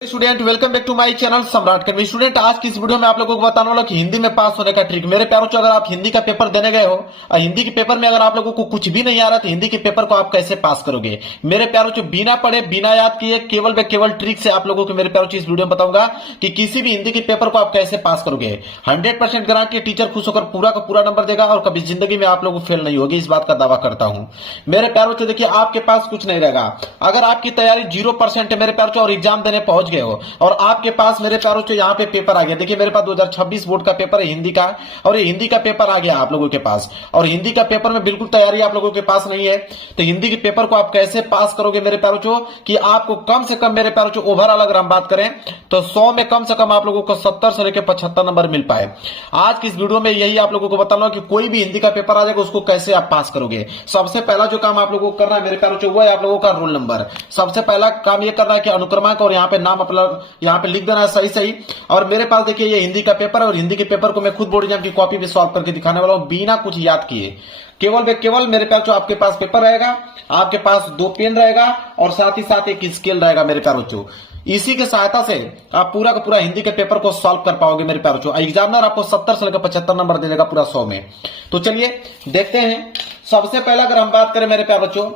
Student welcome back to my channel Samrat academy. Student आज की इस वीडियो में आप लोगों को बताने वाला कि हिंदी में पास होने का ट्रिक। मेरे प्यारों, अगर आप हिंदी का पेपर देने गए हो और हिंदी के पेपर में अगर आप लोगों को कुछ भी नहीं आ रहा तो हिंदी के पेपर को आप कैसे पास करोगे। मेरे प्यारों, बिना पढ़े बिना याद किए केवल व केवल ट्रिक से आप लोगों को मेरे प्यारों इस वीडियो में बताऊंगा कि किसी भी हिंदी के पेपर को आप कैसे पास करोगे। 100% गारंटी, टीचर खुश होकर पूरा का पूरा नंबर देगा और कभी जिंदगी में आप लोग फेल नहीं होगी, इस बात का दावा करता हूं। मेरे प्यारों, देखिए आपके पास कुछ नहीं रहेगा। अगर आपकी तैयारी 0% है मेरे प्यारों और एग्जाम देने पहुंच गए हो और आपके पास मेरे प्यारों से यहाँ पे पेपर आ गया। देखिए मेरे पास 2026 बोर्ड का पेपर है हिंदी का, और ये हिंदी का पेपर आ गया आप लोगों के पास, और हिंदी का पेपर में बिल्कुल तैयारी आप लोगों के पास नहीं है, तो हिंदी के पेपर को आप कैसे पास करोगे मेरे प्यारों कि आपको कम से कम मेरे प्यारों ओवरऑल अगर हम बात करें तो 100 में कम से कम आप लोगों को 70 से लेकर 75 नंबर मिल पाए। आज की इस वीडियो में यही आप लोगों को बताना कि कोई भी हिंदी का पेपर आ जाएगा उसको कैसे आप पास करोगे। सबसे पहला जो काम आप लोगों को करना है मेरे प्यारों वो है आप लोगों का रोल नंबर। सबसे पहला काम ये करना है कि अनुक्रमांक और यहाँ पे नाम अपना यहाँ पे लिख देना है सही सही। और मेरे पास देखिए ये हिंदी का पेपर है और हिंदी के पेपर को मैं खुद बोर्ड एग्जाम की कॉपी पे सॉल्व करके दिखाने वाला हूं बिना कुछ याद किए। केवल मेरे पास जो आपके पास पेपर रहेगा, आपके पास 2 पेन रहेगा और साथ ही साथ एक स्केल रहेगा मेरे प्यारों। इसी के सहायता से आप पूरा का पूरा हिंदी के पेपर को सॉल्व कर पाओगे मेरे प्यारों। एग्जामिनर आपको 70 से लेकर 75 नंबर दे देगा पूरा 100 में। तो चलिए देखते हैं। सबसे पहला अगर हम बात करें मेरे प्यारों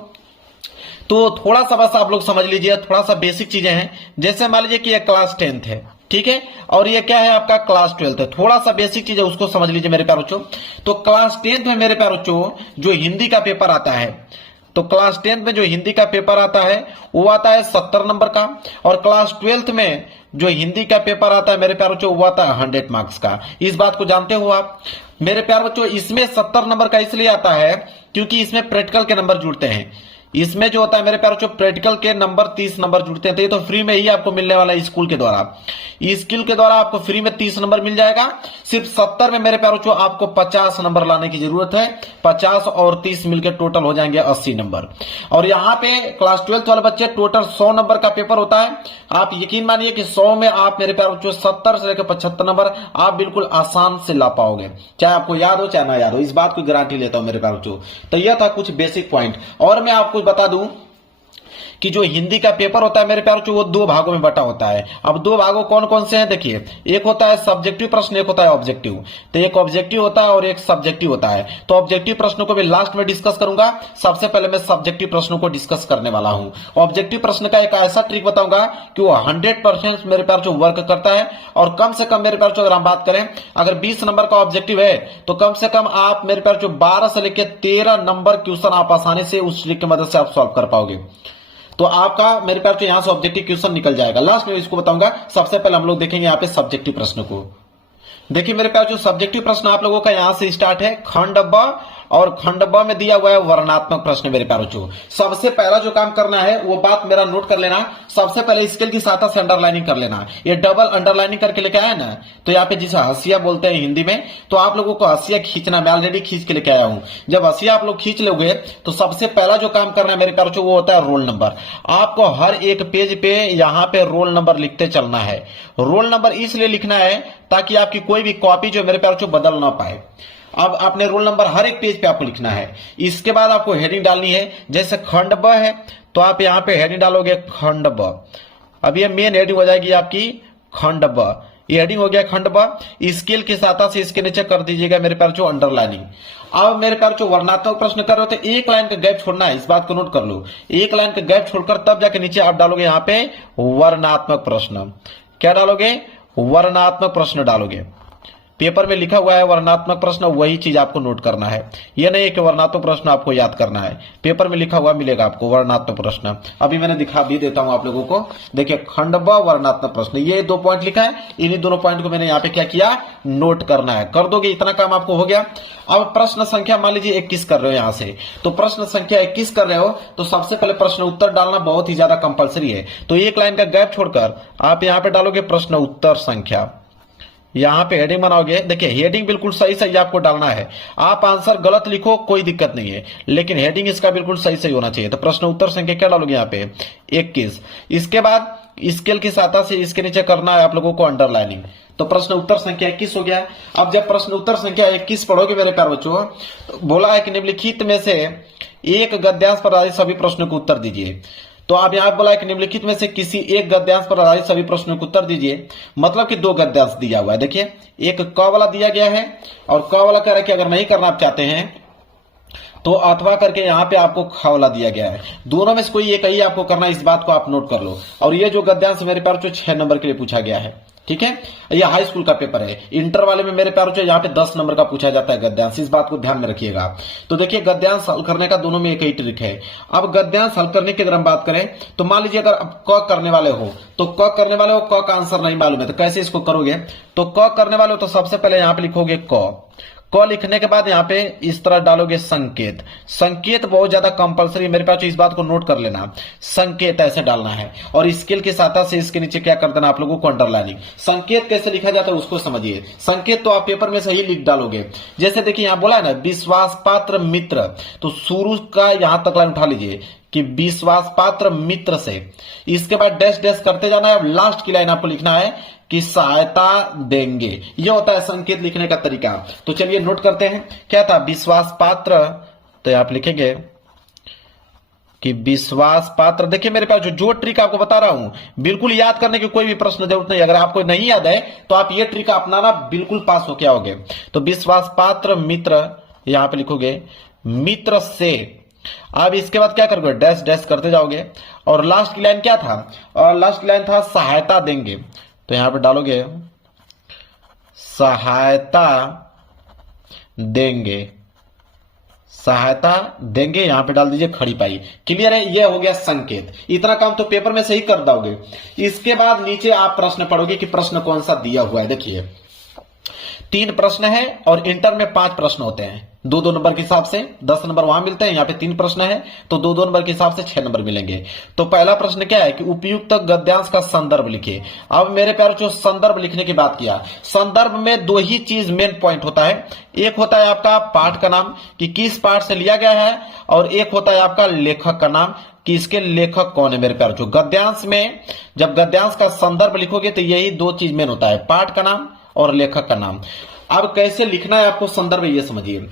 तो थोड़ा सा बस आप लोग समझ लीजिए, थोड़ा सा बेसिक चीजें हैं। जैसे मान लीजिए कि ये क्लास 10th है, ठीक है, और ये क्या है आपका क्लास 12th है। थोड़ा सा बेसिक चीज है उसको समझ लीजिए मेरे प्यारों। तो क्लास 10th में मेरे प्यारों जो हिंदी का पेपर आता है, तो क्लास 10th में जो हिंदी का पेपर आता है वो आता है 70 नंबर का, और क्लास 12th में जो हिंदी का पेपर आता है मेरे प्यारों वो आता है 100 मार्क्स का। इस बात को जानते हो आप मेरे प्यारों। इसमें 70 नंबर का इसलिए आता है क्योंकि इसमें प्रैक्टिकल के नंबर जुड़ते हैं। इसमें जो होता है मेरे प्यारों प्रैक्टिकल के नंबर 30 नंबर जुड़ते हैं, तो ये तो फ्री में ही आपको मिलने वाला है स्कूल के द्वारा। स्किल के द्वारा आपको फ्री में 30 नंबर मिल जाएगा। सिर्फ 70 में मेरे प्यारों आपको 50 नंबर लाने की जरूरत है। 50 और 30 मिलकर टोटल हो जाएंगे 80 नंबर। और यहाँ पे क्लास 12th वाले बच्चे टोटल 100 नंबर का पेपर होता है। आप यकीन मानिए कि 100 में आप मेरे प्यारों 70 से लेकर 75 नंबर आप बिल्कुल आसान से ला पाओगे, चाहे आपको याद हो चाहे ना याद हो। इस बात की गारंटी लेता हूं मेरे प्यारों। तो यह था कुछ बेसिक पॉइंट। और मैं आपको बता दूं कि जो हिंदी का पेपर होता है मेरे प्यारों वो 2 भागों में बटा होता है। अब 2 भागों कौन कौन से हैं देखिए, एक होता है सब्जेक्टिव प्रश्न, एक होता है ऑब्जेक्टिव। तो एक ऑब्जेक्टिव होता है और एक सब्जेक्टिव होता है। तो ऑब्जेक्टिव प्रश्नों को मैं लास्ट में डिस्कस करूंगा। सबसे पहले मैं सब्जेक्टिव प्रश्नों को डिस्कस करने वाला हूं। ऑब्जेक्टिव प्रश्न का एक ऐसा ट्रिक बताऊंगा कि वो 100% मेरे प्यारों वर्क करता है। और कम से कम मेरे प्यारों अगर हम बात करें, अगर 20 नंबर का ऑब्जेक्टिव है तो कम से कम आप मेरे प्यारों 12 से लेकर 13 नंबर क्वेश्चन आप आसानी से उस ट्रिक की मदद से आप सॉल्व कर पाओगे। तो आपका मेरे प्यार यहां से ऑब्जेक्टिव क्वेश्चन निकल जाएगा। लास्ट में इसको बताऊंगा। सबसे पहले हम लोग देखेंगे यहाँ पे सब्जेक्टिव प्रश्न को। देखिए मेरे प्यार सब्जेक्टिव प्रश्न आप लोगों का यहां से स्टार्ट है। खंड ब, और खंड ब में दिया हुआ है वर्णात्मक प्रश्न मेरे प्यारों। सबसे पहला जो काम करना है वो बात मेरा नोट कर लेना। सबसे पहले स्केल की सहायता से अंडरलाइनिंग कर लेना। ये डबल अंडरलाइनिंग करके लेके आया ना, तो यहाँ पे जिसे हसिया बोलते हैं हिंदी में, तो आप लोगों को हसिया खींचना, मैं ऑलरेडी खींच के लेके आया हूं। जब हसिया आप लोग खींच लोगे तो सबसे पहला जो काम करना है मेरे प्यारों वो होता है रोल नंबर। आपको हर एक पेज पे यहाँ पे रोल नंबर लिखते चलना है। रोल नंबर इसलिए लिखना है ताकि आपकी कोई भी कॉपी जो मेरे प्यारों बदल ना पाए। अब आपने रोल नंबर हर एक पेज पे आपको लिखना है। इसके बाद आपको हेडिंग डालनी है। जैसे खंड ब है तो आप यहाँ पे हेडिंग डालोगे खंड ब। अब ये मेन हेडिंग हो जाएगी आपकी खंड ब। ये हेडिंग हो गया खंड ब। स्केल की सहायता से इसके नीचे कर दीजिएगा मेरे प्यारों अंडरलाइनिंग। अब मेरे प्यारों वर्णात्मक प्रश्न कर रहे हो तो एक लाइन का गैप छोड़ना है, इस बात को नोट कर लो। एक लाइन का गैप छोड़कर तब जाके नीचे आप डालोगे यहाँ पे वर्णात्मक प्रश्न। क्या डालोगे? वर्णात्मक प्रश्न डालोगे। पेपर में लिखा हुआ है वर्णात्मक प्रश्न, वही चीज आपको नोट करना है। यह नहीं है कि वर्णात्मक प्रश्न आपको याद करना है। पेपर में लिखा हुआ मिलेगा आपको वर्णात्मक प्रश्न। अभी मैंने दिखा भी देता हूं आप लोगों को। देखिए खंड ब वर्णात्मक प्रश्न, ये 2 पॉइंट लिखा है। इन्हीं दोनों पॉइंट को मैंने यहाँ पे क्या किया, नोट करना है। कर दोगे, इतना काम आपको हो गया। अब प्रश्न संख्या मान लीजिए 21 कर रहे हो यहाँ से, तो प्रश्न संख्या 21 कर रहे हो तो सबसे पहले प्रश्न उत्तर डालना बहुत ही ज्यादा कंपलसरी है। तो एक लाइन का गैप छोड़कर आप यहाँ पे डालोगे प्रश्न उत्तर संख्या। यहाँ पे हेडिंग बनाओगे। देखिए हेडिंग बिल्कुल सही सही आपको डालना है। आप आंसर गलत लिखो कोई दिक्कत नहीं है, लेकिन हेडिंग इसका बिल्कुल सही सही होना चाहिए। तो प्रश्न उत्तर संख्या क्या डालोगे यहाँ पे 21। इसके बाद स्केल की सहायता से इसके नीचे करना है आप लोगों को अंडरलाइनिंग। तो प्रश्न उत्तर संख्या 21 हो गया। अब जब प्रश्न उत्तर संख्या 21 पढ़ोगे मेरे प्यारे बच्चों, तो बोला है कि निम्नलिखित में से एक गद्यांश पर आधारित सभी प्रश्नों को उत्तर दीजिए। तो आप यहाँ बोला है कि निम्नलिखित में से किसी एक गद्यांश पर आधारित सभी प्रश्नों के उत्तर दीजिए। मतलब कि 2 गद्यांश दिया हुआ है। देखिए, एक क वाला दिया गया है और क वाला कह रहा है कि अगर नहीं करना आप चाहते हैं तो अथवा करके यहाँ पे आपको ख वाला दिया गया है। दोनों में से कोई एक ही आपको करना है, इस बात को आप नोट कर लो। और ये जो गद्यांश मेरे प्यार जो 6 नंबर के लिए पूछा गया है, ठीक है, ये हाई स्कूल का पेपर है। इंटर वाले में मेरे प्यार जो यहाँ पे 10 नंबर का पूछा जाता है गद्यांश, इस बात को ध्यान में रखिएगा। तो देखिए, गद्यांश हल करने का दोनों में एक ही ट्रिक है। अब गद्यांश हल करने की अगर हम बात करें तो मान लीजिए अगर आप क करने वाले हो तो क का आंसर नहीं मालूम है तो कैसे इसको करोगे। तो क करने वाले हो तो सबसे पहले यहाँ पे लिखोगे क लिखने के बाद यहाँ पे इस तरह डालोगे संकेत। संकेत बहुत ज्यादा कंपलसरी, मेरे पास इस बात को नोट कर लेना। संकेत ऐसे डालना है और स्केल की सहायता से इसके नीचे क्या कर देना आप लोगों को, अंडरलाइनिंग। संकेत कैसे लिखा जाता है उसको समझिए। संकेत तो आप पेपर में सही लिख डालोगे। जैसे देखिए यहाँ बोला है ना, विश्वास पात्र मित्र, तो शुरू का यहां तक लाइन उठा लीजिए कि विश्वास पात्र मित्र से, इसके बाद डैश डैश करते जाना है। लास्ट की लाइन आपको लिखना है कि सहायता देंगे। यह होता है संकेत लिखने का तरीका। तो चलिए नोट करते हैं क्या था, विश्वास पात्र, तो आप लिखेंगे कि विश्वास पात्र। देखिए मेरे पास जो ट्रिक आपको बता रहा हूं, बिल्कुल याद करने की कोई भी प्रश्न जरूरत नहीं। अगर आपको नहीं याद है तो आप ये ट्रिक अपनाना, बिल्कुल पास हो क्या होगे। तो विश्वास पात्र मित्र, यहां पे लिखोगे मित्र से। अब इसके बाद क्या करोगे, डैश डैश करते जाओगे और लास्ट की लाइन क्या था, और लास्ट की लाइन था सहायता देंगे। तो यहां पे डालोगे सहायता देंगे, सहायता देंगे, यहां पे डाल दीजिए खड़ी पाई। क्लियर है, ये हो गया संकेत। इतना काम तो पेपर में से ही कर दोगे। इसके बाद नीचे आप प्रश्न पढ़ोगे कि प्रश्न कौन सा दिया हुआ है। देखिए 3 प्रश्न है और इंटर में 5 प्रश्न होते हैं। 2-2 नंबर के हिसाब से 10 नंबर वहां मिलते हैं, यहाँ पे 3 प्रश्न है तो 2-2 नंबर के हिसाब से 6 नंबर मिलेंगे। तो पहला प्रश्न क्या है कि उपयुक्त गद्यांश का संदर्भ लिखिए। अब मेरे प्यारे जो संदर्भ लिखने की बात किया, संदर्भ में 2 ही चीज मेन पॉइंट होता है। एक होता है आपका पाठ का नाम कि किस पाठ से लिया गया है, और एक होता है आपका लेखक का नाम कि इसके लेखक कौन है। मेरे प्यारे जो गद्यांश में जब गद्यांश का संदर्भ लिखोगे तो यही 2 चीज मेन होता है, पाठ का नाम और लेखक का नाम। अब कैसे लिखना है आपको संदर्भ, ये समझिए।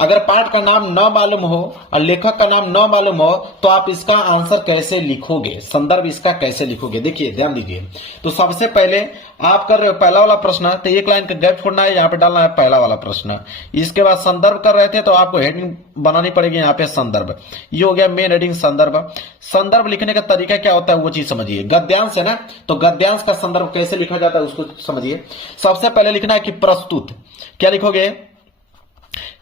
अगर पाठ का नाम न मालूम हो और लेखक का नाम न मालूम हो तो आप इसका आंसर कैसे लिखोगे, संदर्भ इसका कैसे लिखोगे, देखिए ध्यान दीजिए। तो सबसे पहले आप कर रहे हो पहला वाला प्रश्न, तो एक लाइन का गैप छोड़ना है, यहाँ पे डालना है पहला वाला प्रश्न। इसके बाद संदर्भ कर रहे थे तो आपको हेडिंग बनानी पड़ेगी, यहाँ पे संदर्भ। ये हो गया मेन हेडिंग संदर्भ। संदर्भ लिखने का तरीका क्या होता है वो चीज समझिए। गद्यांश है ना, तो गद्यांश का संदर्भ कैसे लिखा जाता है उसको समझिए। सबसे पहले लिखना है कि प्रस्तुत, क्या लिखोगे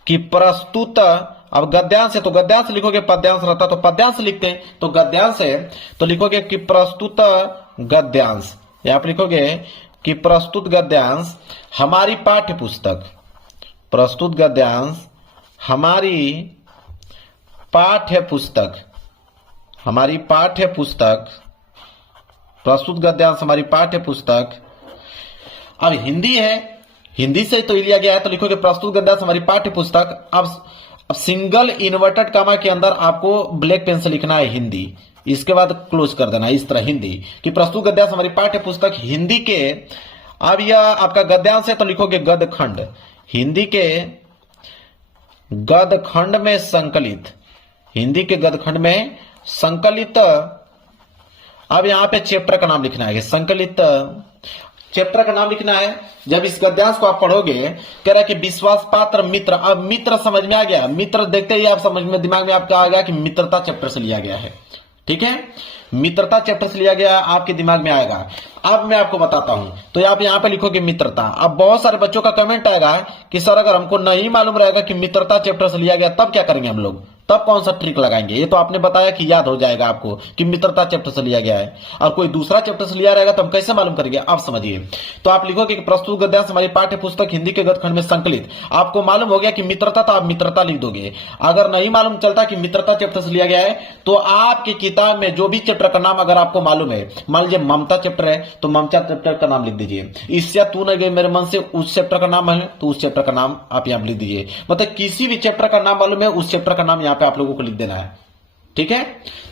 कि प्रस्तुत। अब गद्यांश है तो गद्यांश लिखोगे, पद्यांश रहता तो पद्यांश लिखते हैं, तो गद्यांश है तो लिखोगे कि प्रस्तुत गद्यांश। यहां पर लिखोगे कि प्रस्तुत गद्यांश हमारी पाठ्य पुस्तक, प्रस्तुत गद्यांश हमारी पाठ्य पुस्तक, हमारी पाठ्य पुस्तक, प्रस्तुत गद्यांश हमारी पाठ्य पुस्तक। अब हिंदी है, हिंदी से तो लिया गया है तो लिखोगे प्रस्तुत गद्यांश हमारी पाठ्य पुस्तक। अब सिंगल इन्वर्टेड कामा के अंदर आपको ब्लैक पेन से लिखना है हिंदी, इसके बाद क्लोज कर देना इस तरह हिंदी कि प्रस्तुत गद्यांश हमारी पाठ्य पुस्तक हिंदी के। अब यह आपका गद्यांश है तो लिखोगे गद्यखंड, हिंदी के गद्यखंड में संकलित, हिंदी के गद्यखंड में संकलित। अब यहां पे चैप्टर का नाम लिखना है, संकलित चैप्टर का नाम लिखना है। जब इस गद्यांश को आप पढ़ोगे, कह रहा है कि विश्वास पात्र मित्र। अब मित्र समझ में आ गया, मित्र देखते ही आप समझ में, दिमाग में आपका आ गया कि मित्रता चैप्टर से लिया गया है। ठीक है, मित्रता चैप्टर से लिया गया, आपके दिमाग में आएगा। अब मैं आपको बताता हूं, तो आप यहां पे लिखोगे मित्रता। अब बहुत सारे बच्चों का कमेंट आएगा कि सर अगर हमको नहीं मालूम रहेगा कि मित्रता चैप्टर से लिया गया तब क्या करेंगे हम लोग, तब कौन सा ट्रिक लगाएंगे। ये तो आपने बताया कि याद हो जाएगा आपको कि मित्रता चैप्टर से लिया गया है, और कोई दूसरा चैप्टर से लिया रहेगा तो हम कैसे मालूम करेंगे। आप समझिए, तो आप लिखोगे कि प्रस्तुत गद्यांश हमारी पाठ्य पुस्तक हिंदी के गद्यखंड में संकलित। आपको मालूम हो गया कि मित्रता, तो आप मित्रता लिख दोगे। अगर नहीं मालूम चलता कि मित्रता चैप्टर से लिया गया है तो आपकी किताब में जो भी चैप्टर का नाम अगर आपको मालूम है, मान लीजिए ममता चैप्टर है तो ममता चैप्टर का नाम लिख दीजिए। इससे तू न गई मेरे मन से, उस चैप्टर का नाम है तो उस चैप्टर का नाम आप यहां लिख दीजिए। मतलब किसी भी चैप्टर का नाम मालूम है उस चैप्टर का नाम यहां पे आप लोगों को लिख देना है। ठीक है,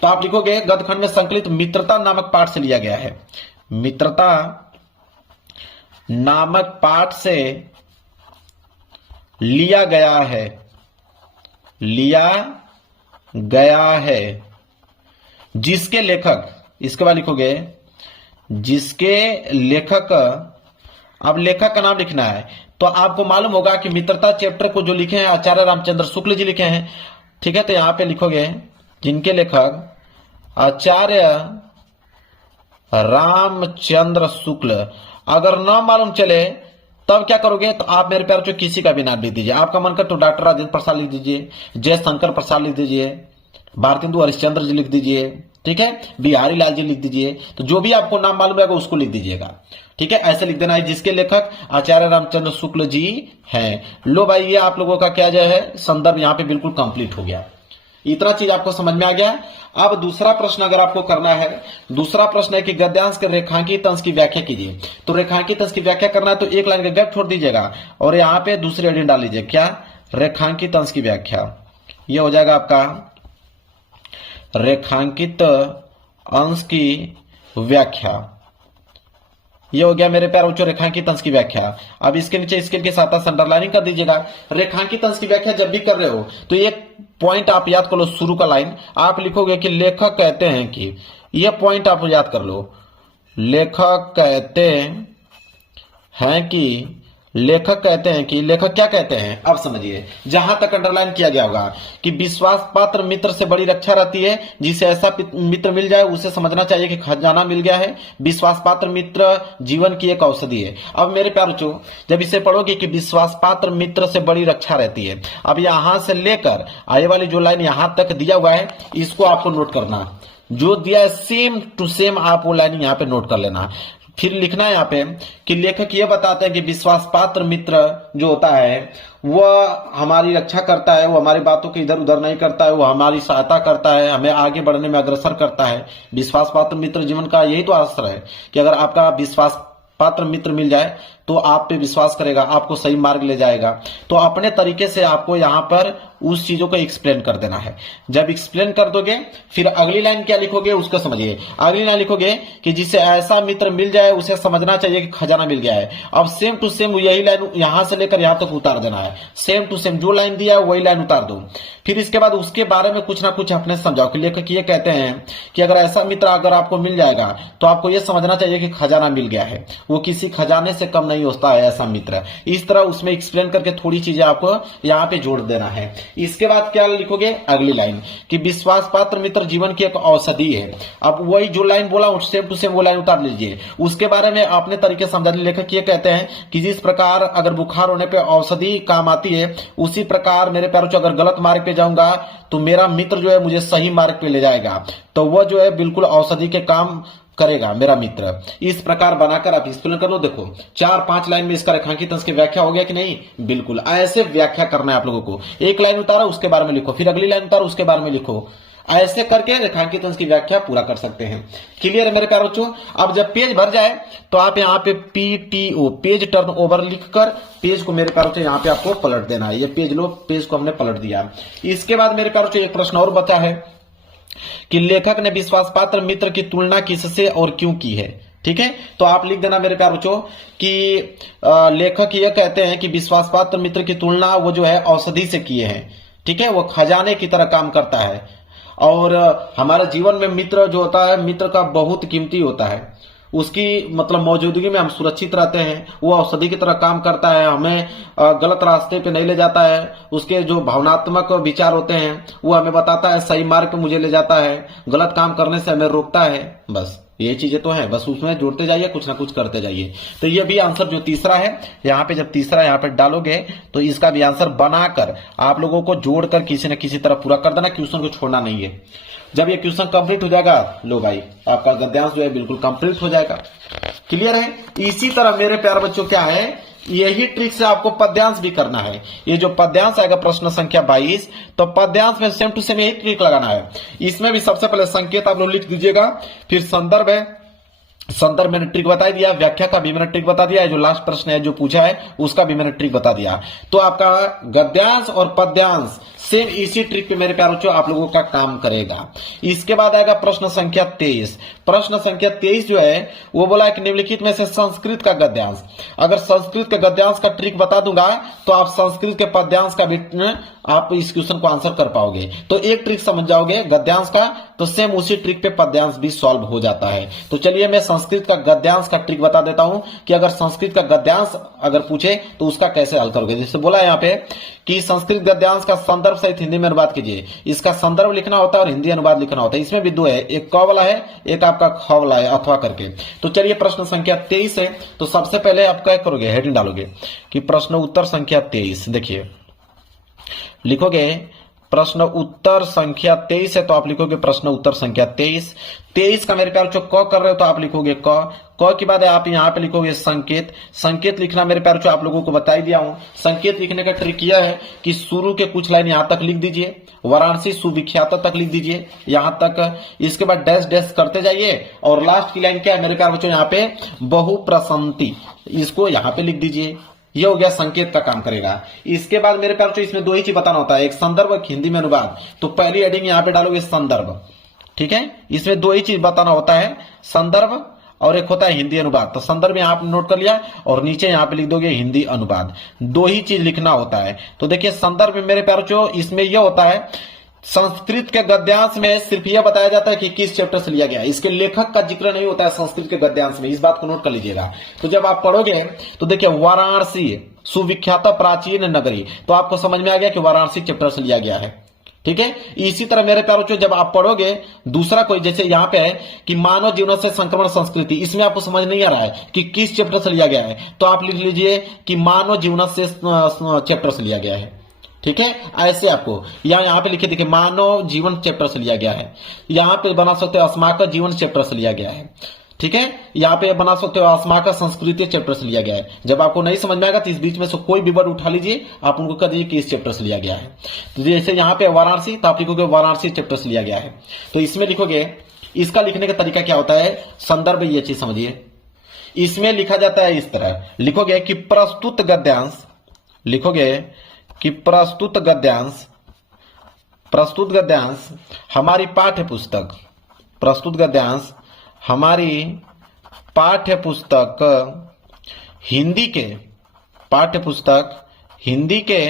तो आप लिखोगे गद्यखंड में संकलित मित्रता नामक पाठ से लिया गया है, मित्रता नामक पाठ से लिया गया है, लिया गया है। जिसके लेखक, इसके बाद लिखोगे जिसके लेखक, अब लेखक का नाम लिखना है। तो आपको मालूम होगा कि मित्रता चैप्टर को जो लिखे हैं आचार्य रामचंद्र शुक्ल जी लिखे हैं, ठीक है। तो यहां पे लिखोगे जिनके लेखक आचार्य रामचंद्र शुक्ल। अगर नाम मालूम चले तब क्या करोगे, तो आप मेरे प्यारे किसी का भी नाम लिख दीजिए। आपका मन कर तो डॉक्टर राजेंद्र प्रसाद लिख दीजिए, जयशंकर प्रसाद लिख दीजिए, भारतेंदु हरिश्चंद्र जी लिख दीजिए, ठीक है, बिहारी लाल जी लिख दीजिए। तो जो भी आपको नाम मालूम है उसको लिख दीजिएगा, ठीक है। ऐसे लिख देना है जिसके लेखक आचार्य रामचंद्र शुक्ल जी हैं। लो भाई, ये आप लोगों का क्या जो है संदर्भ यहाँ पे बिल्कुल कंप्लीट हो गया। इतना चीज आपको समझ में आ गया। अब दूसरा प्रश्न अगर आपको करना है, दूसरा प्रश्न है कि गद्यांश के रेखांकित अंश की व्याख्या कीजिए। तो रेखांकित अंश की व्याख्या करना है तो एक लाइन का गैप छोड़ दीजिएगा और यहाँ पे दूसरी हेडिंग डाल लीजिए, क्या, रेखांकित अंश की व्याख्या। यह हो जाएगा आपका रेखांकित अंश की व्याख्या। ये हो गया मेरे प्यारे बच्चों रेखांकित अंश की व्याख्या। अब इसके नीचे स्केल के साथ अंडरलाइनिंग कर दीजिएगा। रेखांकित अंश की व्याख्या जब भी कर रहे हो तो एक पॉइंट आप याद कर लो, शुरू का लाइन आप लिखोगे कि लेखक कहते हैं कि, ये पॉइंट आप याद कर लो, लेखक कहते हैं कि, लेखक कहते हैं कि, लेखक क्या कहते हैं। अब समझिए जहां तक अंडरलाइन किया गया होगा कि विश्वास पात्र मित्र से बड़ी रक्षा रहती है, जिसे ऐसा मित्र मिल जाए उसे समझना चाहिए कि खजाना मिल गया है। विश्वास पात्र मित्र जीवन की एक औषधि है। अब मेरे प्यारे बच्चों जब इसे पढ़ोगे कि विश्वास पात्र मित्र से बड़ी रक्षा रहती है, अब यहां से लेकर आए वाली जो लाइन यहां तक दिया हुआ है इसको आपको नोट करना, जो दिया है सेम टू सेम आप वो लाइन यहां पे नोट कर लेना। फिर लिखना है यहाँ पे कि लेखक ये बताते हैं कि विश्वास पात्र मित्र जो होता है वह हमारी रक्षा करता है, वो हमारी बातों के इधर उधर नहीं करता है, वो हमारी सहायता करता है, हमें आगे बढ़ने में अग्रसर करता है। विश्वास पात्र मित्र जीवन का यही तो आश्रय है कि अगर आपका विश्वास पात्र मित्र मिल जाए तो आप पे विश्वास करेगा, आपको सही मार्ग ले जाएगा। तो अपने तरीके से आपको यहाँ पर उस चीजों को एक्सप्लेन कर देना है। जब एक्सप्लेन कर दोगे फिर अगली लाइन क्या लिखोगे उसको समझिए। अगली लाइन लिखोगे कि जिसे ऐसा मित्र मिल जाए उसे समझना चाहिए कि खजाना मिल गया है। अब सेम टू सेम यही लाइन यहां से लेकर यहां तक उतार देना है, सेम टू सेम जो लाइन दिया है वही लाइन उतार दो। फिर इसके बाद उसके बारे में कुछ ना कुछ अपने समझाओ कि लेखक ये कहते हैं कि अगर ऐसा मित्र अगर आपको मिल जाएगा तो आपको यह समझना चाहिए कि खजाना मिल गया है, वो किसी खजाने से कम नहीं होता है ऐसा मित्र। इस तरह उसमें एक्सप्लेन करके थोड़ी चीजें आपको यहाँ पे जोड़ देना है। इसके बाद क्या लिखोगे अगली लाइन कि विश्वास पात्र मित्र जीवन की एक औषधि है। अब वही जो लाइन बोला सेम टू सेम वो लाइन उतार लीजिए, उसके बारे में अपने तरीके से समझा। लेखक ये कहते हैं कि जिस प्रकार अगर बुखार होने पे औषधि काम आती है, उसी प्रकार मेरे प्यारों अगर गलत मार्ग पे जाऊंगा तो मेरा मित्र जो है मुझे सही मार्ग पे ले जाएगा, तो वह जो है बिल्कुल औषधि के काम करेगा मेरा मित्र। इस प्रकार बनाकर आप एक्सप्लेन कर लो। देखो 4-5 लाइन में इसका रेखांकित अंश की व्याख्या हो गया कि नहीं, बिल्कुल ऐसे व्याख्या करना है आप लोगों को। एक लाइन उतारा उसके बारे में लिखो, फिर अगली लाइन उतारो उसके बारे में लिखो। ऐसे करके रेखांकित अंश की व्याख्या पूरा कर सकते हैं। क्लियर है मेरे प्यारे बच्चों। अब जब पेज भर जाए तो आप यहाँ पे PTO पेज टर्न ओवर लिखकर पेज को मेरे प्यारे बच्चों यहाँ पे आपको पलट देना है। ये पेज लो, पेज को हमने पलट दिया। इसके बाद मेरे प्यारे बच्चों एक प्रश्न और बचा है कि लेखक ने विश्वास पात्र मित्र की तुलना किससे और क्यों की है। ठीक है, तो आप लिख देना मेरे प्यारे बच्चों कि लेखक ये कहते हैं कि विश्वास पात्र मित्र की तुलना वो जो है औषधि से किए हैं। ठीक है, वो खजाने की तरह काम करता है और हमारे जीवन में मित्र जो होता है मित्र का बहुत कीमती होता है। उसकी मतलब मौजूदगी में हम सुरक्षित रहते हैं, वो औषधि की तरह काम करता है, हमें गलत रास्ते पे नहीं ले जाता है। उसके जो भावनात्मक विचार होते हैं वो हमें बताता है, सही मार्ग पे मुझे ले जाता है, गलत काम करने से हमें रोकता है। बस ये चीजें तो हैं, बस उसमें जोड़ते जाइए, कुछ ना कुछ करते जाइए। तो ये भी आंसर जो तीसरा है यहाँ पे, जब तीसरा यहाँ पे डालोगे तो इसका भी आंसर बनाकर आप लोगों को जोड़कर किसी न किसी तरह पूरा कर देना, क्वेश्चन को छोड़ना नहीं है। जब ये क्वेश्चन कंप्लीट हो जाएगा, लो भाई आपका गद्यांश जो है बिल्कुल कंप्लीट हो जाएगा। क्लियर है। इसी तरह मेरे प्यारे बच्चों क्या है, यही ट्रिक से आपको पद्यांश भी करना है। ये जो पद्यांश आएगा प्रश्न संख्या 22, तो पद्यांश में सेम टू सेम यही ट्रिक लगाना है। इसमें भी सबसे पहले संकेत आप लोग लिख दीजिएगा, फिर संदर्भ है, संदर्भ मैंने ट्रिक बता दिया, व्याख्या का भी मैंने ट्रिक बता दिया है, जो लास्ट प्रश्न है जो पूछा है उसका भी मैंने ट्रिक बता दिया। तो आपका गद्यांश और पद्यांश सेम इसी ट्रिक पे मेरे प्यारे बच्चों आप लोगों का काम करेगा। इसके बाद आएगा प्रश्न संख्या 23। प्रश्न संख्या 23 जो है वो बोला है कि निम्नलिखित में से संस्कृत का गद्यांश, अगर संस्कृत के गद्यांश का ट्रिक बता दूंगा तो आप संस्कृत के पद्यांश का भी आप इस क्वेश्चन को आंसर कर पाओगे। तो एक ट्रिक समझ जाओगे गद्यांश का, तो सेम उसी ट्रिक पे पद्यांश भी सॉल्व हो जाता है। तो चलिए मैं संस्कृत का गद्यांश का ट्रिक बता देता हूं कि अगर संस्कृत का गद्यांश अगर पूछे तो उसका कैसे हल करोगे। जैसे बोला यहाँ पे कि संस्कृत गद्यांश का संदर्भ सहित हिंदी में अनुवाद कीजिए। इसका संदर्भ लिखना होता है और हिंदी अनुवाद लिखना होता है। इसमें भी दो है, एक क वाला है, एक आपका ख वाला है, अथवा करके। तो चलिए प्रश्न संख्या 23 है। तो सबसे पहले आप क्या करोगे, हेडिंग डालोगे कि प्रश्न उत्तर संख्या 23। देखिए लिखोगे प्रश्न उत्तर संख्या 23 है, तो आप लिखोगे प्रश्न उत्तर संख्या 23 का मेरे प्यार क कर रहे हो तो आप लिखोगे क के बाद आप यहाँ पे लिखोगे संकेत लिखना मेरे प्यार आप लोगों को बता ही दिया हूं। संकेत लिखने का ट्रिक यह है कि शुरू के कुछ लाइन यहां तक लिख दीजिए, वाराणसी सुविख्यात तक लिख दीजिए यहां तक, इसके बाद डैश डैश करते जाइए और लास्ट की लाइन क्या है मेरे प्यार बच्चों, यहाँ पे बहुप्रसंति, इसको यहाँ पे लिख दीजिए। ये हो गया संकेत का काम करेगा। इसके बाद मेरे प्यार इसमें दो ही चीज बताना होता है, एक संदर्भ एक हिंदी में अनुवाद। तो पहली हेडिंग यहाँ पे डालोगे संदर्भ, ठीक है। इसमें दो ही चीज बताना होता है, संदर्भ और एक होता है हिंदी अनुवाद। तो संदर्भ यहाँ पे नोट कर लिया और नीचे यहाँ पे लिख दोगे हिंदी अनुवाद, दो ही चीज लिखना होता है। तो देखिए संदर्भ में मेरे प्यारों इसमें यह होता है, संस्कृत के गद्यांश में सिर्फ यह बताया जाता है कि किस चैप्टर से लिया गया, इसके लेखक का जिक्र नहीं होता है संस्कृत के गद्यांश में, इस बात को नोट कर लीजिएगा। तो जब आप पढ़ोगे तो देखिए वाराणसी सुविख्यात प्राचीन नगरी, तो आपको समझ में आ गया कि वाराणसी चैप्टर से लिया गया है, ठीक है। इसी तरह मेरे प्यारों जब आप पढ़ोगे दूसरा कोई, जैसे यहाँ पे है कि मानव जीवन से संक्रमण संस्कृति, इसमें आपको समझ नहीं आ रहा है कि किस चैप्टर से लिया गया है, तो आप लिख लीजिए कि मानव जीवन से चैप्टर से लिया गया है, ठीक है। ऐसे आपको यहाँ पे लिखे देखिए मानव जीवन चैप्टर से लिया गया है, यहाँ पे बना सकते हो अस्माक जीवन चैप्टर से लिया गया है, ठीक है। यहाँ पे बना सकते हो अस्माक संस्कृति चैप्टर से लिया गया है। जब आपको नहीं समझ में आएगा तो इस बीच में से कोई भी वर्ड उठा लीजिए, आप उनको कह दीजिए कि इस चैप्टर से लिया गया है। तो जैसे यहाँ पे वाराणसी, तो आप लिखोगे वाराणसी चैप्टर से लिया गया है। तो इसमें लिखोगे, इसका लिखने का तरीका क्या होता है, संदर्भ ये चीज समझिए। इसमें लिखा जाता है इस तरह, लिखोगे कि प्रस्तुत गद्यांश, लिखोगे कि प्रस्तुत गद्यांश हमारी पाठ्य पुस्तक, प्रस्तुत गद्यांश हमारी पाठ्य पुस्तक हिंदी के, पाठ्य पुस्तक हिंदी के,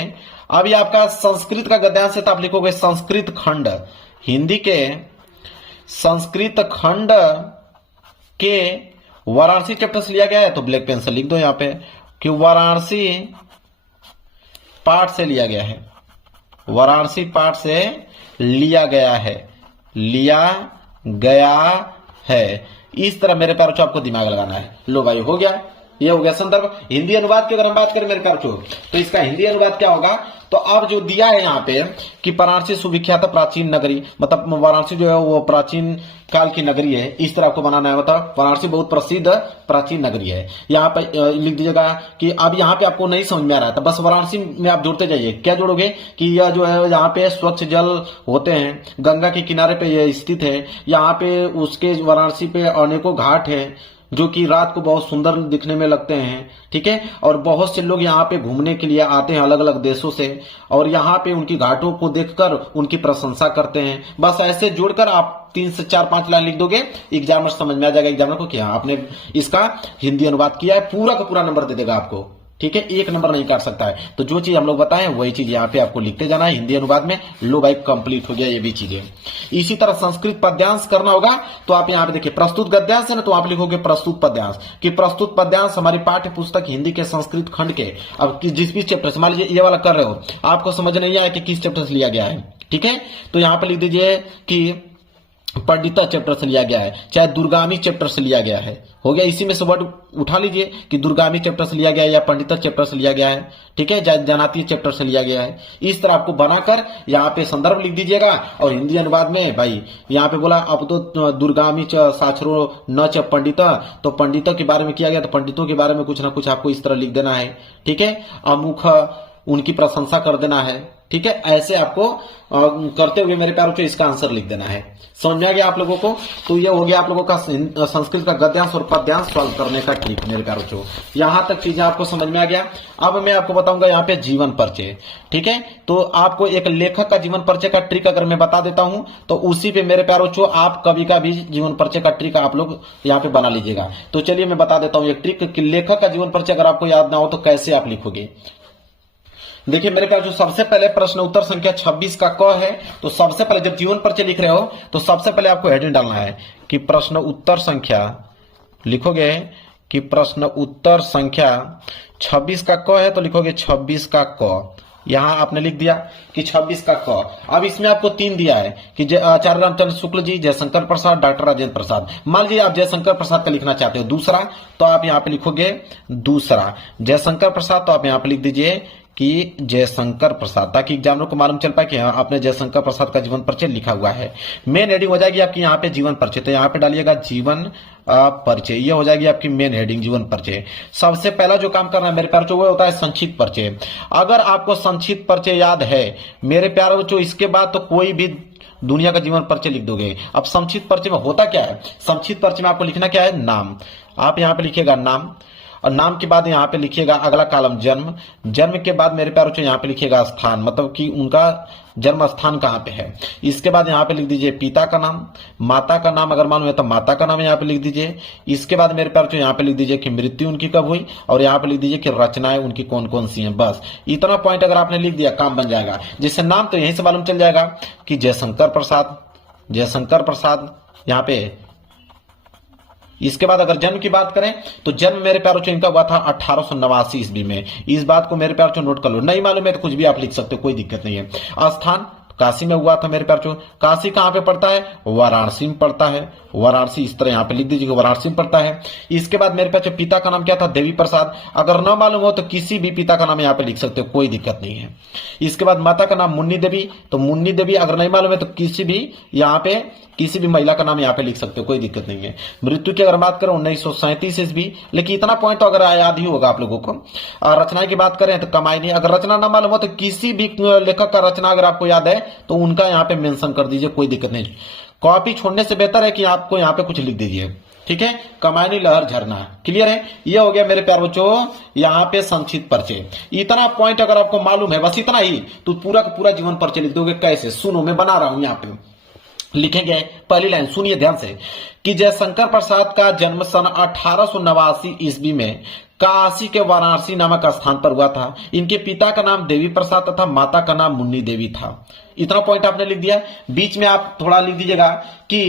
अब ये आपका संस्कृत का गद्यांश है तो आप लिखोगे संस्कृत खंड, हिंदी के संस्कृत खंड के वाराणसी चैप्टर से लिया गया है। तो ब्लैक पेन से लिख दो यहाँ पे कि वाराणसी पाठ से लिया गया है, वाराणसी पाठ से लिया गया है, लिया गया है। इस तरह मेरे प्यारों आपको दिमाग लगाना है। लो भाई हो गया, ये हो गया संदर्भ। हिंदी अनुवाद की अगर हम बात करें मेरे प्यारों तो इसका हिंदी अनुवाद क्या होगा, तो अब जो दिया है यहाँ पे कि वाराणसी सुविख्यात प्राचीन नगरी, मतलब वाराणसी जो है वो प्राचीन काल की नगरी है, इस तरह आपको बनाना है। मतलब वाराणसी बहुत प्रसिद्ध प्राचीन नगरी है। यहाँ पे लिख दीजिएगा कि अब यहाँ पे आपको नहीं समझ में आ रहा था, बस वाराणसी में आप जोड़ते जाइए। क्या जोड़ोगे कि यह जो है यहाँ पे स्वच्छ जल होते हैं, गंगा के किनारे पे यह स्थित है, यहाँ पे उसके वाराणसी पे अनेकों घाट है जो कि रात को बहुत सुंदर दिखने में लगते हैं, ठीक है। और बहुत से लोग यहाँ पे घूमने के लिए आते हैं अलग अलग देशों से, और यहाँ पे उनकी घाटों को देखकर उनकी प्रशंसा करते हैं। बस ऐसे जोड़कर आप 3 से 4-5 लाइन लिख दोगे, एग्जामर समझ में आ जाएगा एग्जामर को कि हाँ आपने इसका हिंदी अनुवाद किया है, पूरा का पूरा नंबर दे देगा आपको, ठीक है। 1 नंबर नहीं काट सकता है। तो जो चीज हम लोग बताएं वही चीज यहाँ पे आपको लिखते जाना है हिंदी अनुवाद में। लो भाई कंप्लीट हो गया ये भी चीजें। इसी तरह संस्कृत पद्यांश करना होगा तो आप यहाँ पे देखिए प्रस्तुत गद्यांश है ना, तो आप लिखोगे प्रस्तुत पद्यांश कि प्रस्तुत पद्यांश हमारी पाठ्य पुस्तक हिंदी के संस्कृत खंड के, अब जिस भी चैप्टर से मान लीजिए ये वाला कर रहे हो, आपको समझ नहीं आया कि किस चैप्टर से लिया गया है, ठीक है। तो यहाँ पे लिख दीजिए कि पंडिता चैप्टर से लिया गया है, चाहे दुर्गामी चैप्टर से लिया गया है, हो गया। इसी में से वर्ड उठा लीजिए कि दुर्गामी चैप्टर से लिया गया है या पंडिता चैप्टर से लिया गया है, ठीक है, जनातीय चैप्टर से लिया गया है। इस तरह आपको बनाकर यहाँ पे संदर्भ लिख दीजिएगा। और हिंदी अनुवाद में भाई यहाँ पे बोला अब तो दुर्गामी साक्षरो न च पंडिता, तो पंडितों के बारे में किया गया तो पंडितों के बारे में कुछ ना कुछ आपको इस तरह लिख देना है, ठीक है। अमुख उनकी प्रशंसा कर देना है, ठीक है। ऐसे आपको करते हुए मेरे प्यारों इसका आंसर लिख देना है। समझ में आ गया आप लोगों को। तो ये हो गया आप लोगों का संस्कृत का गद्यांश और पद्यांश सॉल्व करने का ट्रिक मेरे प्यारों। यहां तक चीजें आपको समझ में आ गया। अब मैं आपको बताऊंगा यहाँ पे जीवन परिचय, ठीक है। तो आपको एक लेखक का जीवन परिचय का ट्रिक अगर मैं बता देता हूं तो उसी पे मेरे प्यारों आप कभी का भी जीवन परिचय का ट्रिक आप लोग यहाँ पे बना लीजिएगा। तो चलिए मैं बता देता हूँ एक ट्रिक कि लेखक का जीवन परिचय अगर आपको याद ना हो तो कैसे आप लिखोगे। देखिए मेरे पास जो सबसे पहले प्रश्न उत्तर संख्या 26 का क है, तो सबसे पहले जब जीवन परिचय लिख रहे हो तो सबसे पहले आपको हेडिंग डालना है कि प्रश्न उत्तर संख्या, लिखोगे कि प्रश्न उत्तर संख्या 26 का क है तो लिखोगे 26 का क। यहां आपने लिख दिया कि 26 का क। अब इसमें आपको 3 दिया है कि आचार्य रामचंद्र शुक्ल जी, जयशंकर प्रसाद, डॉक्टर राजेंद्र प्रसाद। मान लीजिए आप जयशंकर प्रसाद का लिखना चाहते हो दूसरा, तो आप यहां पे लिखोगे दूसरा। जयशंकर प्रसाद तो आप यहां पे लिख दीजिए कि जयशंकर प्रसाद, ताकि एग्जामिनर को मालूम चल पाए कि हाँ आपने जयशंकर प्रसाद का जीवन परिचय लिखा हुआ है। मेन हेडिंग हो जाएगी आपकी यहाँ पे जीवन परिचय, तो यहाँ पे डालिएगा जीवन परिचय। ये हो जाएगी आपकी मेन हेडिंग जीवन परिचय। सबसे पहला जो काम करना है मेरे प्यारे बच्चों वो होता है संक्षिप्त परिचय। अगर आपको संक्षिप्त परिचय याद है मेरे प्यारे बच्चों, इसके बाद तो कोई भी दुनिया का जीवन परिचय लिख दोगे। अब संक्षिप्त परिचय में होता क्या है, संक्षिप्त परिचय में आपको लिखना क्या है, नाम। आप यहाँ पे लिखिएगा नाम, और नाम के बाद यहाँ पे लिखिएगा अगला कॉलम जन्म। जन्म के बाद मेरे प्यारे बच्चों यहाँ पे लिखिएगा स्थान, मतलब कि उनका जन्म स्थान कहाँ पे है। इसके बाद यहाँ पे लिख दीजिए पिता का नाम, माता का नाम अगर मालूम है तो माता का नाम यहाँ पे लिख दीजिए। इसके बाद मेरे प्यारे बच्चों यहाँ पे लिख दीजिए कि मृत्यु उनकी कब हुई, और यहाँ पे लिख दीजिए कि रचनाएं उनकी कौन कौन सी हैं। बस इतना पॉइंट अगर आपने लिख दिया काम बन जाएगा। जैसे नाम तो यहीं से मालूम चल जाएगा कि जयशंकर प्रसाद, जयशंकर प्रसाद यहाँ पे। इसके बाद अगर जन्म की बात करें तो जन्म मेरे प्यारों बच्चों इनका हुआ था 1889 ईस्वी में। इस बात को मेरे प्यारों बच्चों नोट कर लो, नहीं मालूम है तो कुछ भी आप लिख सकते हो, कोई दिक्कत नहीं है। स्थान काशी में हुआ था मेरे प्यारे बच्चों। काशी कहां पे पड़ता है, वाराणसी में पड़ता है। वाराणसी इस तरह यहां पे लिख दीजिए वाराणसी में पड़ता है। इसके बाद मेरे पास पिता का नाम क्या था, देवी प्रसाद। अगर न मालूम हो तो किसी भी पिता का नाम यहाँ पे लिख सकते हो, कोई दिक्कत नहीं है। इसके बाद माता का नाम मुन्नी देवी, तो मुन्नी देवी अगर नहीं मालूम है तो किसी भी यहाँ पे किसी भी महिला का नाम यहाँ पे लिख सकते हो, कोई दिक्कत नहीं है। मृत्यु की अगर बात करें 1937 ईस्वी, लेकिन इतना पॉइंट तो अगर याद ही होगा आप लोगों को। रचना की बात करें तो कमाई नहीं, अगर रचना ना मालूम हो तो किसी भी लेखक का रचना अगर आपको याद है तो उनका यहाँ पे मेंशन कर दीजिए, कोई दिक्कत नहीं। कॉपी छोड़ने से बेहतर है कि आपको यहाँ पे कुछ लिख दीजिए, ठीक है। कमायनी लहर झरना, क्लियर है। ये हो गया मेरे प्यारे बच्चों यहाँ पे संक्षिप्त परिचय। इतना पॉइंट अगर आपको मालूम है, बस इतना ही, तो पूरा का पूरा जीवन परिचय लिख दोगे। कैसे, सुनो मैं बना रहा हूं यहाँ पे, लिखेंगे पहली लाइन, सुनिए ध्यान से कि जयशंकर प्रसाद का जन्म सन 1889 ईस्वी में काशी के वाराणसी नामक स्थान पर हुआ था। इनके पिता का नाम देवी प्रसाद तथा माता का नाम मुन्नी देवी था। इतना पॉइंट आपने लिख दिया। बीच में आप थोड़ा लिख दीजिएगा कि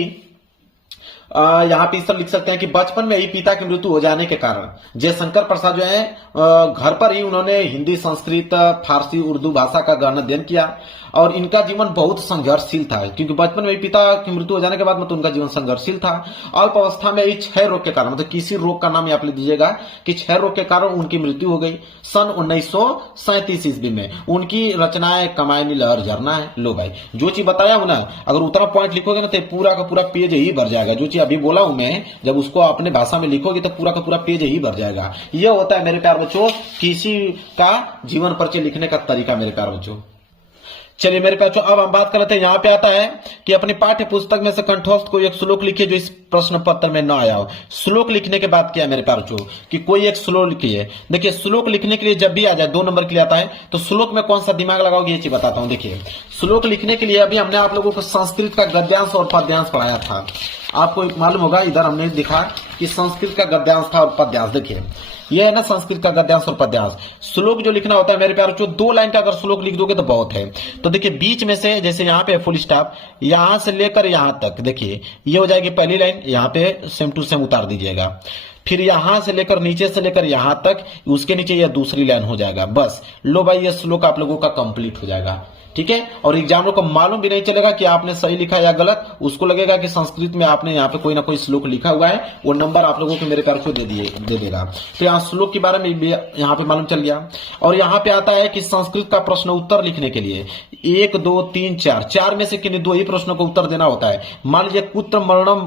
यहाँ पे इस तरह लिख सकते हैं कि बचपन में ही पिता की मृत्यु हो जाने के कारण जयशंकर प्रसाद जो है घर पर ही उन्होंने हिंदी, संस्कृत, फारसी, उर्दू भाषा का गहन अध्ययन किया, और इनका जीवन बहुत संघर्षशील था, क्योंकि बचपन में पिता की मृत्यु हो जाने के बाद मतलब उनका जीवन संघर्षशील था। अल्प अवस्था में ही क्षय रोग के कारण, मतलब किसी रोग का नाम यहाँ पे लिख दीजिएगा कि क्षय रोग के कारण उनकी मृत्यु हो गई सन 1937 ईस्वी में। उनकी रचनाएं कमायनी लहर झरना है। लो भाई, जो चीज बताया हूं ना, अगर उतना पॉइंट लिखोगे ना तो पूरा का पूरा पेज ही भर जाएगा। जो चीज अभी बोला हूं मैं, जब उसको अपने भाषा में लिखोगे तो पूरा का पूरा पेज ही भर जाएगा। यह होता है मेरे प्यारे बच्चों किसी का जीवन परिचय लिखने का तरीका मेरे प्यारे बच्चों। चलिए मेरे प्यारे बच्चों अब हम बात कर लेते हैं। यहाँ पे आता है कि अपनी पाठ्य पुस्तक में से कंठस्थ कोई एक श्लोक लिखिए जो इस प्रश्न पत्र में न आया हो। श्लोक लिखने के बाद क्या है मेरे प्यारे बच्चों कि कोई एक श्लोक लिखिए। देखिए श्लोक लिखने के लिए जब भी आ जाए 2 नंबर के लिए आता है तो श्लोक में कौन सा दिमाग लगाओगे ये चीज बताता हूं। देखिए श्लोक लिखने के लिए अभी हमने आप लोगों को संस्कृत का गद्यांश और पद्यांश पढ़ाया था। आपको मालूम होगा इधर हमने दिखा कि संस्कृत का गद्यांश था और पद्यांश। देखिए यह है ना संस्कृत का गद्यांश और पद्यांश। श्लोक जो लिखना होता है मेरे प्यारे बच्चों 2 लाइन का अगर श्लोक लिख दोगे तो बहुत है। तो देखिए बीच में से जैसे यहाँ पे फुल स्टॉप, यहां से लेकर यहां तक देखिए ये हो जाएगी पहली लाइन, यहाँ पे सेम टू सेम उतार दीजिएगा। फिर यहां से लेकर नीचे से लेकर यहां तक, उसके नीचे यह दूसरी लाइन हो जाएगा। बस लो भाई ये श्लोक आप लोगों का कंप्लीट हो जाएगा, ठीक है। और एग्जामिनर को मालूम भी नहीं चलेगा कि आपने सही लिखा या गलत, उसको लगेगा कि संस्कृत में आपने यहाँ पे कोई ना कोई श्लोक लिखा हुआ है, वो नंबर आप लोगों को मेरे प्यार को दे देगा। तो यहाँ श्लोक के बारे में भी यहाँ पे मालूम चल गया। और यहाँ पे आता है कि संस्कृत का प्रश्न उत्तर लिखने के लिए 1, 2, 3, 4 में से किन्हीं 2 ही प्रश्नों को उत्तर देना होता है। मान लीजिए कुत्र मरणम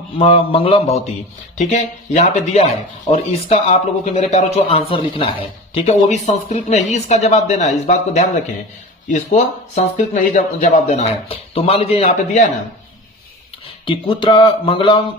मंगलम भवती, ठीक है, यहाँ पे दिया है और इसका आप लोगों को मेरे प्यारों को आंसर लिखना है, ठीक है। वो भी संस्कृत में ही इसका जवाब देना है, इस बात को ध्यान रखें, इसको संस्कृत में ही जवाब देना है। तो मान लीजिए यहाँ पे दिया है ना कि कुत्र मंगलम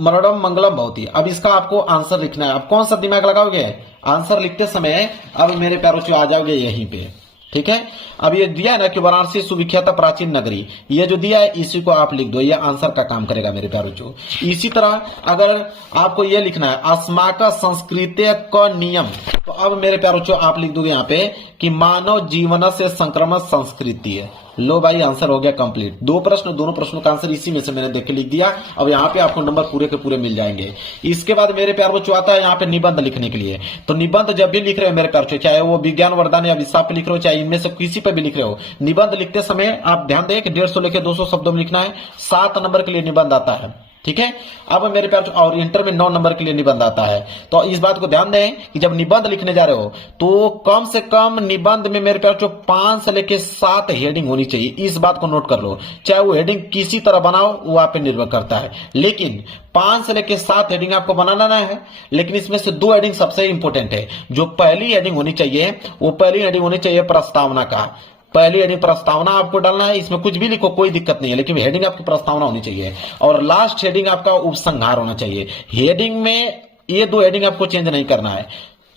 मरणम मंगलम भवती, अब इसका आपको आंसर लिखना है। अब कौन सा दिमाग लगाओगे आंसर लिखते समय, अब मेरे प्यारों से आ जाओगे यहीं पे, ठीक है। अब ये दिया है ना कि वाराणसी सुविख्यात प्राचीन नगरी, ये जो दिया है इसी को आप लिख दो, ये आंसर का काम करेगा मेरे प्यारे बच्चों। इसी तरह अगर आपको ये लिखना है अस्माक संस्कृत क नियम, तो अब मेरे प्यारे बच्चों आप लिख दोगे यहाँ पे कि मानव जीवन से संक्रमण संस्कृति है। लो भाई, आंसर हो गया कंप्लीट। दो प्रश्न, दोनों प्रश्नों का आंसर इसी में से मैंने देख के लिख दिया। अब यहाँ पे आपको नंबर पूरे के पूरे मिल जाएंगे। इसके बाद मेरे प्यार बच्चों आता है यहाँ पे निबंध लिखने के लिए। तो निबंध जब भी लिख रहे हो मेरे प्यार बच्चों, चाहे वो विज्ञान वरदान या विस्तार पे लिख रहे हो, चाहे इनमें से किसी पे भी लिख रहे हो, निबंध लिखते समय आप ध्यान दें कि 150 लेके 200 शब्दों में लिखना है। 7 नंबर के लिए निबंध आता है, ठीक है। अब मेरे प्यार, और इंटर में 9 नंबर के लिए निबंध आता है। तो इस बात को ध्यान दें कि जब निबंध लिखने जा रहे हो तो कम से कम निबंध में मेरे प्यार 5 से लेके 7 हेडिंग होनी चाहिए। इस बात को नोट कर लो। चाहे वो हेडिंग किसी तरह बनाओ, वो आप पे निर्भर करता है, लेकिन 5 से लेके 7 हेडिंग आपको बनाना है। लेकिन इसमें से 2 हेडिंग सबसे इंपॉर्टेंट है। जो पहली हेडिंग होनी चाहिए, वो पहली हेडिंग होनी चाहिए प्रस्तावना का। पहली हेडिंग प्रस्तावना आपको डालना है। इसमें कुछ भी लिखो, कोई दिक्कत नहीं है, लेकिन हेडिंग आपकी प्रस्तावना होनी चाहिए। और लास्ट हेडिंग आपका उपसंहार होना चाहिए। हेडिंग में ये 2 हेडिंग आपको चेंज नहीं करना है।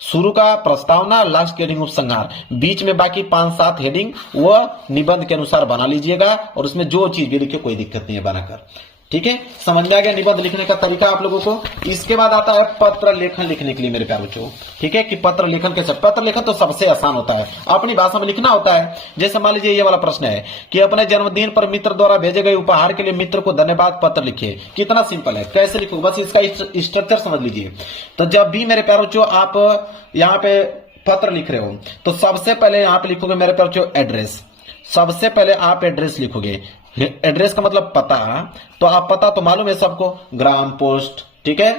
शुरू का प्रस्तावना, लास्ट की हेडिंग उपसंहार, बीच में बाकी 5-7 हेडिंग वह निबंध के अनुसार बना लीजिएगा। और उसमें जो चीज भी लिखे कोई दिक्कत नहीं है बनाकर, ठीक है। समझ में आ गया निबंध लिखने का तरीका आप लोगों को। इसके बाद आता है पत्र लेखन लिखने के लिए मेरे प्यारे बच्चों, ठीक है, कि पत्र लेखन कैसे। पत्र लेखन तो सबसे आसान होता है, अपनी भाषा में लिखना होता है। जैसे मान लीजिए ये वाला प्रश्न है कि अपने जन्मदिन पर मित्र द्वारा भेजे गए उपहार के लिए मित्र को धन्यवाद पत्र लिखिए। कितना सिंपल है, कैसे लिखो, बस इसका स्ट्रक्चर समझ लीजिए। तो जब भी मेरे प्यारे बच्चों आप यहाँ पे पत्र लिख रहे हो, तो सबसे पहले यहाँ पे लिखोगे मेरे प्यारे बच्चों एड्रेस। सबसे पहले आप एड्रेस लिखोगे। एड्रेस का मतलब पता। तो आप पता तो मालूम है सबको, ग्राम, पोस्ट, ठीक है,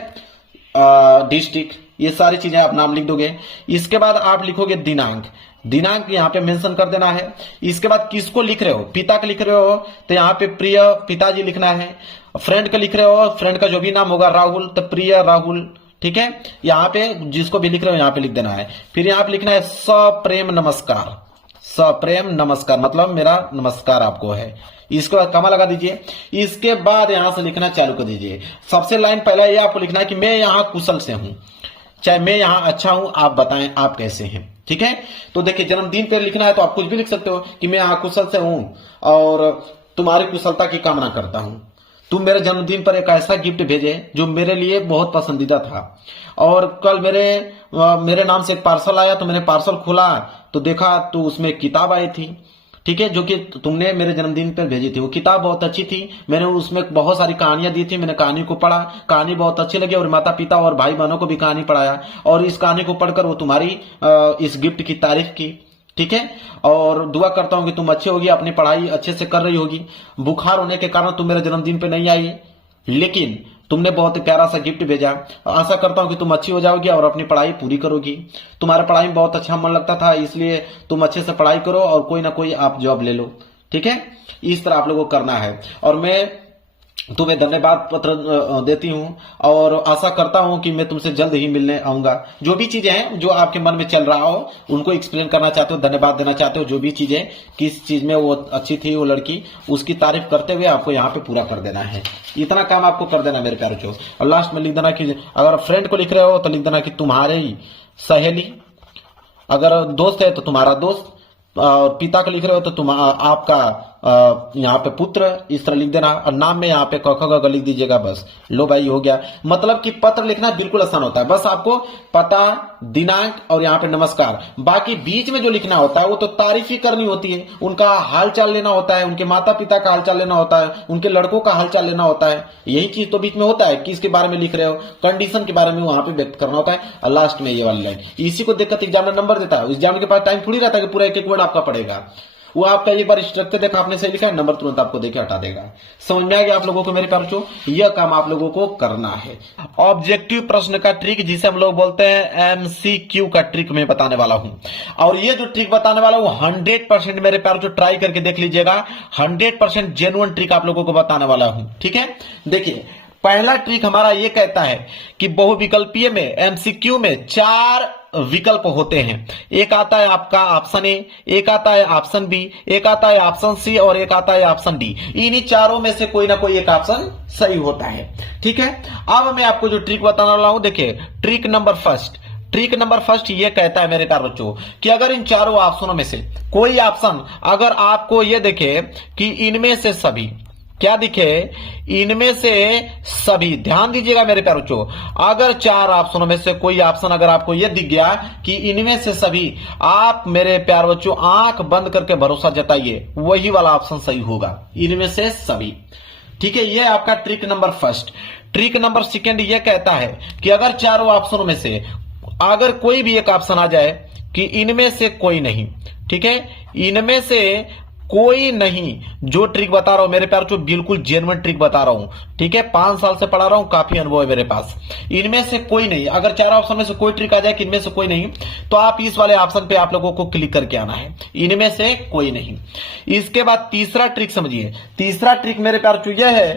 डिस्ट्रिक्ट, ये सारी चीजें आप नाम लिख दोगे। इसके बाद आप लिखोगे दिनांक। दिनांक यहाँ पे मेंशन कर देना है। इसके बाद किसको लिख रहे हो, पिता का लिख रहे हो तो यहाँ पे प्रिय पिताजी लिखना है। फ्रेंड का लिख रहे हो, फ्रेंड का जो भी नाम होगा राहुल, तो प्रिय राहुल, ठीक है। यहाँ पे जिसको भी लिख रहे हो यहाँ पे लिख देना है। फिर यहाँ पे लिखना है सप्रेम नमस्कार। सप्रेम नमस्कार मतलब मेरा नमस्कार आपको है। इसको कमा लगा दीजिए। इसके बाद यहां से लिखना चालू कर दीजिए। सबसे लाइन पहला ये आपको लिखना है कि मैं यहां कुशल से हूं, चाहे मैं यहां अच्छा हूं, आप बताएं आप कैसे हैं, ठीक है। तो देखिए जन्मदिन पे लिखना है तो आप कुछ भी लिख सकते हो कि मैं यहां कुशल से हूं और तुम्हारी कुशलता की कामना करता हूं। तुम मेरे जन्मदिन पर एक ऐसा गिफ्ट भेजे जो मेरे लिए बहुत पसंदीदा था। और कल मेरे नाम से एक पार्सल आया, तो मैंने पार्सल खोला तो देखा तो उसमें एक किताब आई थी, ठीक है, जो कि तुमने मेरे जन्मदिन पर भेजी थी। वो किताब बहुत अच्छी थी, मैंने उसमें बहुत सारी कहानियां दी थी। मैंने कहानी को पढ़ा, कहानी बहुत अच्छी लगी और माता पिता और भाई बहनों को भी कहानी पढ़ाया। और इस कहानी को पढ़कर वो तुम्हारी इस गिफ्ट की तारीफ की, ठीक है। और दुआ करता हूं कि तुम अच्छे होगी, अपनी पढ़ाई अच्छे से कर रही होगी। बुखार होने के कारण तुम मेरे जन्मदिन पे नहीं आई, लेकिन तुमने बहुत प्यारा सा गिफ्ट भेजा। आशा करता हूं कि तुम अच्छी हो जाओगी और अपनी पढ़ाई पूरी करोगी। तुम्हारा पढ़ाई में बहुत अच्छा मन लगता था, इसलिए तुम अच्छे से पढ़ाई करो और कोई ना कोई आप जॉब ले लो, ठीक है। इस तरह आप लोगों को करना है। और मैं तुम्हें धन्यवाद पत्र देती हूं और आशा करता हूं कि मैं तुमसे जल्द ही मिलने आऊंगा। जो भी चीजें हैं जो आपके मन में चल रहा हो उनको एक्सप्लेन करना चाहते हो, धन्यवाद देना चाहते हो, जो भी चीजें किस चीज में वो अच्छी थी वो लड़की, उसकी तारीफ करते हुए आपको यहाँ पे पूरा कर देना है। इतना काम आपको कर देना मेरे प्यारे बच्चों। और लास्ट में लिख देना कि अगर फ्रेंड को लिख रहे हो तो लिख देना कि तुम्हारी सहेली, अगर दोस्त है तो तुम्हारा दोस्त, पिता का लिख रहे हो तो तुम आपका यहाँ पे पुत्र, इस तरह लिख देना। और नाम में यहाँ पे क ख ग लिख दीजिएगा, बस। लो भाई हो गया। मतलब कि पत्र लिखना बिल्कुल आसान होता है, बस आपको पता, दिनांक और यहाँ पे नमस्कार। बाकी बीच में जो लिखना होता है वो तो तारीफ ही करनी होती है, उनका हालचाल लेना होता है, उनके माता पिता का हालचाल लेना होता है, उनके लड़कों का हालचाल लेना होता है। यही चीज तो बीच में होता है, किसके बारे में लिख रहे हो, कंडीशन के बारे में वहां पे व्यक्त करना होता है। और लास्ट में ये वाली लाइन, इसी को देखकर एग्जामिनर नंबर देता है। एग्जामिनर के पास टाइम थोड़ी रहता है कि पूरा एक एक वर्ड आपका पढ़ेगा। वो आपका एक बार स्ट्रक्चर देखा, आपने सही लिखा है, नंबर तुरंत आपको देके हटा देगा। समझ में आ गया आप लोगों को मेरे प्यारे बच्चों? यह काम आप लोगों को करना है। ऑब्जेक्टिव प्रश्न का ट्रिक, जिसे हम लोग बोलते हैं एमसीक्यू का ट्रिक, मैं बताने वाला हूं। और ये जो ट्रिक बताने वाला हूं 100% मेरे प्यारे बच्चों ट्राई करके देख लीजिएगा। 100% जेन्युइन ट्रिक आप लोगों को बताने वाला हूं, ठीक है। देखिए पहला ट्रिक हमारा ये कहता है कि बहुविकल्पीय में, एमसीक्यू में 4 विकल्प होते हैं। एक आता है आपका ऑप्शन ए, एक आता है ऑप्शन बी, एक आता है ऑप्शन सी और एक आता है ऑप्शन डी। इन्हीं चारों में से कोई ना कोई एक ऑप्शन सही होता है, ठीक है। अब मैं आपको जो ट्रिक बताने वाला हूं, देखिए trick number first, trick number first ये कहता है मेरे प्यारे बच्चों कि अगर इन चारों ऑप्शनों में से कोई ऑप्शन अगर आपको ये दिखे कि इनमें से सभी, क्या दिखे, इनमें से सभी, ध्यान दीजिएगा मेरे प्यारे बच्चों, अगर चार ऑप्शनों में से कोई ऑप्शन अगर आपको यह दिख गया कि इनमें से सभी, आप मेरे प्यारे बच्चों आंख बंद करके भरोसा जताइए वही वाला ऑप्शन सही होगा, इनमें से सभी। ठीक है, यह आपका trick number first. Trick number second यह कहता है कि अगर चारों ऑप्शनों में से अगर कोई भी एक ऑप्शन आ जाए कि इनमें से कोई नहीं, ठीक है, इनमें से कोई नहीं, जो ट्रिक बता रहा हूं मेरे प्यारे बच्चों बिल्कुल जेन्युइन ट्रिक बता रहा हूं, ठीक है, 5 साल से पढ़ा रहा हूं, काफी अनुभव है मेरे पास। इनमें से कोई नहीं, अगर चार ऑप्शन में से कोई ट्रिक आ जाए कि इनमें से कोई नहीं, तो आप इस वाले ऑप्शन पे आप लोगों को क्लिक करके आना है, इनमें से कोई नहीं। इसके बाद तीसरा ट्रिक समझिए, तीसरा ट्रिक मेरे प्यारे बच्चों यह है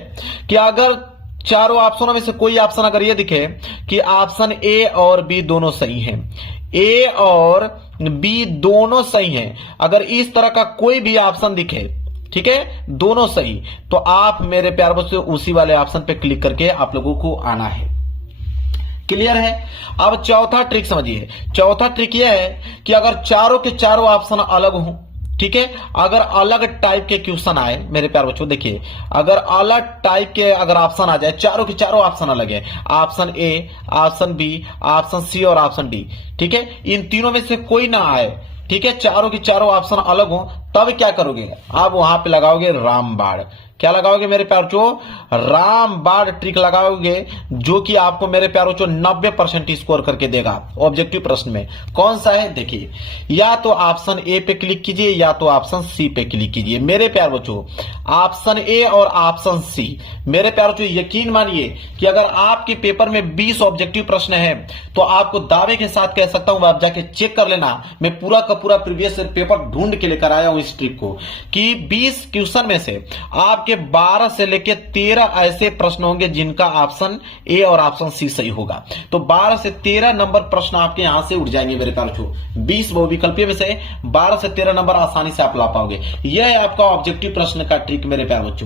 कि अगर चारों ऑप्शनों में से कोई ऑप्शन अगर यह दिखे कि ऑप्शन ए और बी दोनों सही हैं, ए और बी दोनों सही हैं, अगर इस तरह का कोई भी ऑप्शन दिखे, ठीक है, दोनों सही, तो आप मेरे प्यारे बच्चों उसी वाले ऑप्शन पे क्लिक करके आप लोगों को आना है। क्लियर है? अब चौथा ट्रिक समझिए, चौथा ट्रिक यह है कि अगर चारों के चारों ऑप्शन अलग हों, ठीक है, अगर अलग टाइप के क्वेश्चन आए मेरे प्यारे बच्चों, देखिए अगर अलग टाइप के अगर ऑप्शन आ जाए, चारों के चारों ऑप्शन अलग है, option A, option B, option C और ऑप्शन डी, ठीक है, इन तीनों में से कोई ना आए, ठीक है, चारों के चारों ऑप्शन अलग हो, तब क्या करोगे आप वहां पे लगाओगे रामबाण। क्या लगाओगे मेरे प्यारे बच्चों? रामबाण ट्रिक लगाओगे, जो कि आपको मेरे प्यारे बच्चों 90% स्कोर करके देगा ऑब्जेक्टिव प्रश्न में। कौन सा है देखिए, या तो ऑप्शन ए पे क्लिक कीजिए या तो ऑप्शन सी पे क्लिक कीजिए। मेरे प्यारे बच्चों ऑप्शन ए और ऑप्शन सी, मेरे प्यारे बच्चों यकीन मानिए कि अगर आपके पेपर में 20 ऑब्जेक्टिव प्रश्न है तो आपको दावे के साथ कह सकता हूं, आप जाके चेक कर लेना, मैं पूरा का पूरा प्रीवियस पेपर ढूंढ के लेकर आया हूं इस ट्रिक को, कि 20 क्वेश्चन में से आपके 12 से लेकर 13 ऐसे प्रश्न होंगे जिनका ऑप्शन ए और ऑप्शन सी सही होगा। तो 12 से 13 नंबर प्रश्न आपके यहां से उठ जाएंगे मेरे प्यारे बच्चों। 20 बहुविकल्पीय में से 12 से 13 नंबर आसानी से आप ला पाओगे। यह है आपका ऑब्जेक्टिव प्रश्न का ट्रिक मेरे प्यारे बच्चों।